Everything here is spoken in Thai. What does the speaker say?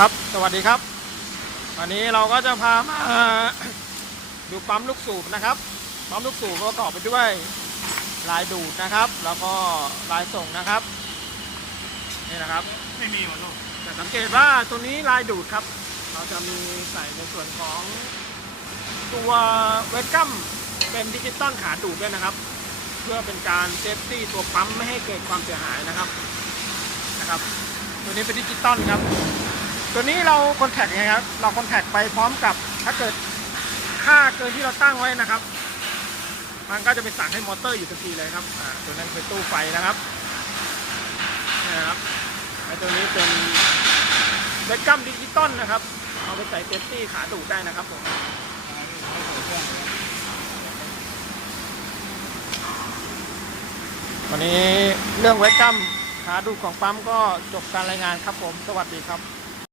ครับ สวัสดีครับ วันนี้เราก็จะพามาดูปั๊มลูกสูบนะครับ ปั๊มลูกสูบประกอบไปด้วยลายดูดนะครับ แล้วก็ลายส่งนะครับ นี่นะครับ ไม่มีหมดลูกจะสังเกตว่าตัวนี้ลายดูดครับ เราจะมีใส่ในส่วนของตัวเวทกัมเป็นดิจิตอลขาดูดด้วยนะครับ เพื่อเป็นการเซฟตี้ตัวปั๊มไม่ให้เกิดความเสียหายนะครับ นะครับตัวนี้เป็นดิจิตอลครับ ตัวนี้เราคอนแทคไงครับ เราคอนแทคไปพร้อมกับถ้าเกิดค่าเกินที่เราตั้งไว้นะครับ มันก็จะไปสั่งให้มอเตอร์อยู่ทันทีเลยครับอ่าตัวนั้นเป็นตู้ไฟนะครับนะครับและตัวนี้เป็นเบกัมดิจิตอลนะครับ เอาไปใส่เซฟตี้ขาดูดได้นะครับผมวันนี้เรื่องเวกัมขาดูดของปั๊มก็จบการรายงานครับผม สวัสดีครับ